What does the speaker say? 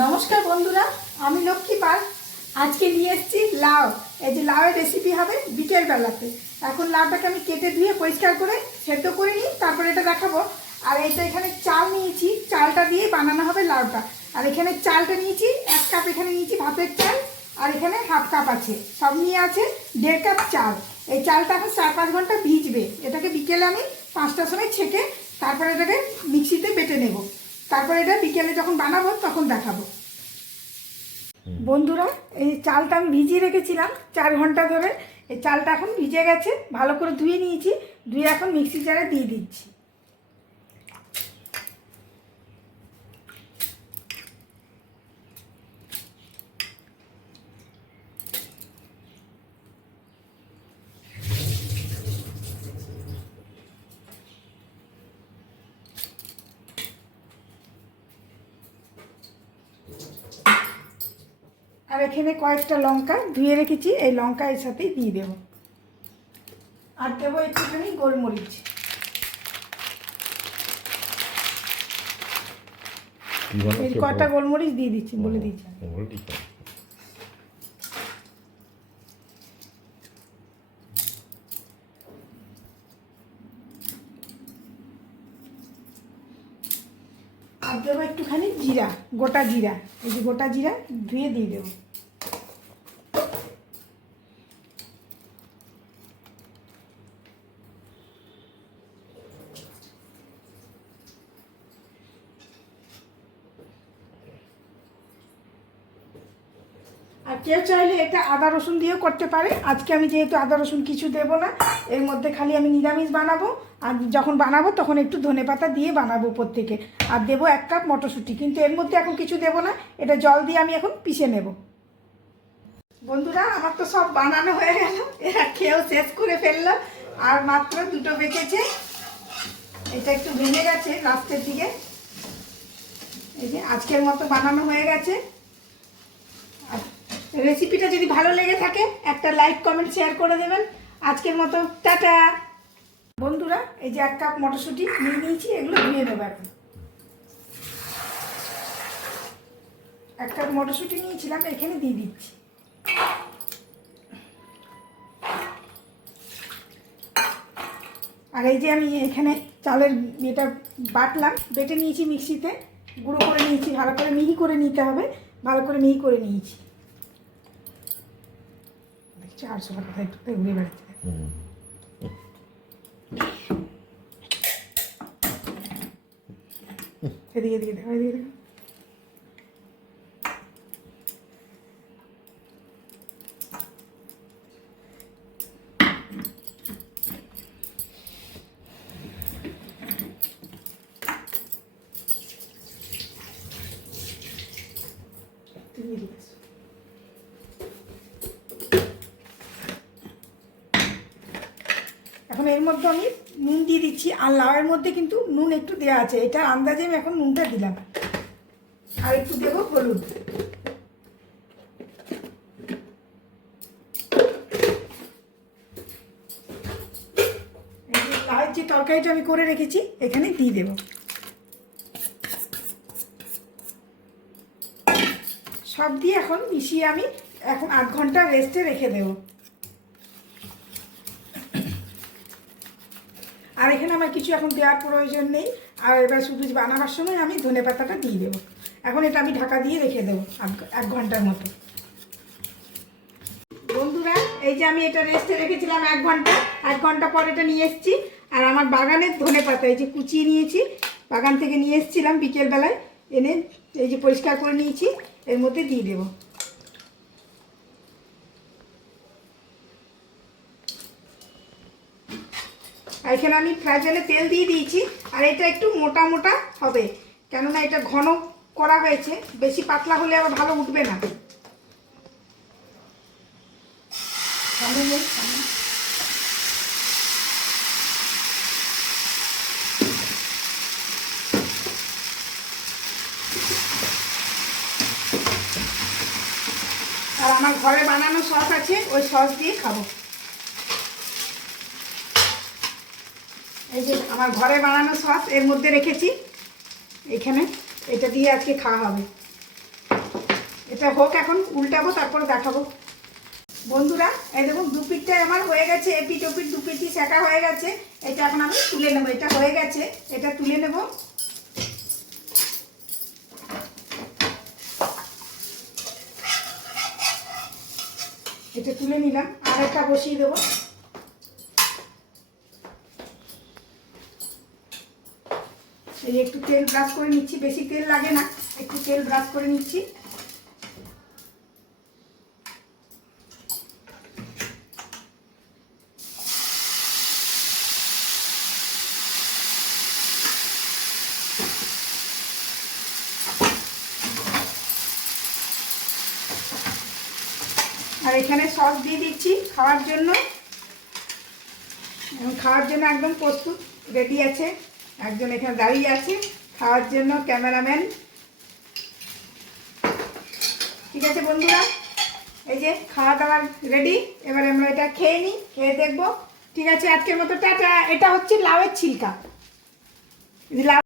নমস্কার বন্ধুরা, আমি লক্ষ্মী পাল। আজকে নিয়ে এসেছি লাউ। এই যে লাউয়ের রেসিপি হবে বিকেল বেলাতে। এখন লাউটাকে আমি কেটে ধুয়ে পরিষ্কার করে সেদ্ধ করে নিই, তারপরে এটা দেখাবো। আর এইটা এখানে চাল নিয়েছি, চালটা দিয়ে বানানো হবে লাউটা। আর এখানে চালটা নিয়েছি 1 কাপ, এখানে নিয়েছি ভাতের চাল। আর এখানে হাফ কাপ আছে, সব নিয়ে আছে 1.5 কাপ চাল। এই চালটা এখন 4-5 ঘন্টা ভিজবে। এটাকে বিকেলে আমি 5টার সময় ছেঁকে তারপরে এটাকে মিক্সিতে বেটে নেব। তারপরে এটা বিকেলে যখন বানাবো তখন দেখাবো। বন্ধুরা, এই চালটা আমি ভিজিয়ে রেখেছিলাম 4 ঘন্টা ধরে। এই চালটা এখন ভিজে গেছে, ভালো করে ধুয়ে নিয়েছি। ধুয়ে এখন মিক্সি জারে দিয়ে দিচ্ছি। আর এখানে কয়েকটা লঙ্কা ধুয়ে রেখেছি, এই লঙ্কা এর সাথেই দিয়ে দেবো। আর দেবো একটুখানি গোলমরিচ। এই কটা গোলমরিচ দিয়ে দিচ্ছি, বলে দিচ্ছি। আর দেবো একটুখানি জিরা, গোটা জিরা। এই যে গোটা জিরা ধুয়ে দিয়ে দেবো। আর কেউ চাইলে এটা আদা রসুন দিয়েও করতে পারে। আজকে আমি যেহেতু আদা রসুন কিছু দেবো না, এর মধ্যে খালি আমি নিরামিষ বানাবো। আর যখন বানাবো তখন একটু ধনেপাতা দিয়ে বানাবো উপর থেকে। আর দেবো 1 কাপ মটরশুঁটি, কিন্তু এর মধ্যে এখন কিছু দেবো না, এটা জল দিয়ে আমি এখন পিষে নেব। বন্ধুরা, আমার তো সব বানানো হয়ে গেল, এরা খেয়েও শেষ করে ফেললো। আর মাত্র 2টো বেঁচেছে। এটা একটু ভেঙে গেছে লাস্টের দিকে। এই যে আজকের মতো বানানো হয়ে গেছে। রেসিপিটা যদি ভালো লেগে থাকে একটা লাইক, কমেন্ট, শেয়ার করে দেবেন। আজকের মতো টাটা। বন্ধুরা, এই যে 1 কাপ মটরশুঁটি নিয়ে নিয়েছি, এগুলো ধুয়ে নেবো এখন। 1 কাপ মটরশুঁটি নিয়েছিলাম, এখানে দিয়ে দিচ্ছি। আর এই যে আমি এখানে চালের এটা বাটলাম, বেটে নিয়েছি মিক্সিতে, গুঁড়ো করে নিয়েছি। ভালো করে মিহি করে নিতে হবে, ভালো করে মিহি করে নিয়েছি। 400 টাকা একটু ঘুরে বেড়াচ্ছে। এদিকে এদিকে দেখো, এদিকে দেখো। এখন এর মধ্যে আমি নুন দিয়ে দিচ্ছি। আর লাউয়ের মধ্যে কিন্তু নুন একটু দেওয়া আছে, এটা আন্দাজে আমি এখন নুনটা দিলাম। আর একটু দেবো হলুদ। লাউয়ের যে তরকারিটা আমি করে রেখেছি এখানে দিয়ে দেবো। সব দিয়ে এখন মিশিয়ে আমি এখন 8 ঘন্টা রেস্টে রেখে দেবো। আর এখানে আমার কিছু এখন দেওয়ার প্রয়োজন নেই। আর এবার শুধু বানাবার সময় আমি ধনেপাতাটা দিয়ে দেবো। এখন এটা আমি ঢাকা দিয়ে রেখে দেবো 1 ঘন্টার মতো। বন্ধুরা, এই যে আমি এটা রেস্টে রেখেছিলাম 1 ঘন্টা। 1 ঘন্টা পর এটা নিয়ে এসেছি। আর আমার বাগানের ধনেপাতা এই যে কুচিয়ে নিয়েছি, বাগান থেকে নিয়ে এসেছিলাম বিকেলবেলায় এনে, এই যে পরিষ্কার করে নিয়েছি, এর মধ্যে দিয়ে দেবো। আর এখানে আমি ফ্রাই প্যানে তেল দিয়ে দিয়েছি। আর এটা একটু মোটা মোটা হবে, কেননা এটা ঘন করা হয়েছে। বেশি পাতলা হলে আবার ভালো উঠবে না। আর আমার ঘরে বানানো সস আছে, ওই সস দিয়ে খাবো। এই যে আমার ঘরে বানানো সস এর মধ্যে রেখেছি, এখানে এটা দিয়ে আজকে খাওয়া হবে। এটা হোক, এখন উল্টাবো তারপর দেখাবো। বন্ধুরা এই দেখুন দু পিঠটাই আমার হয়ে গেছে, এপিঠ ওপিঠ দু পিঠই সেঁকা হয়ে গেছে। এটা এখন আমি তুলে নেবো, এটা হয়ে গেছে, এটা তুলে নেব। এটা তুলে নিলাম, আর একটা বসিয়ে দেবো। এই একটু তেল ব্রাশ করে নিচ্ছি, বেশি তেল লাগে না, একটু তেল ব্রাশ করে নিচ্ছি। আর এখানে সস দিয়ে দিচ্ছি খাওয়ার জন্য, খাওয়ার জন্য একদম প্রস্তুত রেডি আছে। একজন এখানে দাঁড়িয়ে আছে খাওয়ার জন্য, ক্যামেরাম্যান। ঠিক আছে বন্ধুরা, এই যে খাওয়া দাওয়ার রেডি। এবার আমরা এটা খেয়ে নিই, খেয়ে দেখবো। ঠিক আছে, আজকের মতো টাটা। এটা হচ্ছে লাউয়ের ছিলকা, লাউ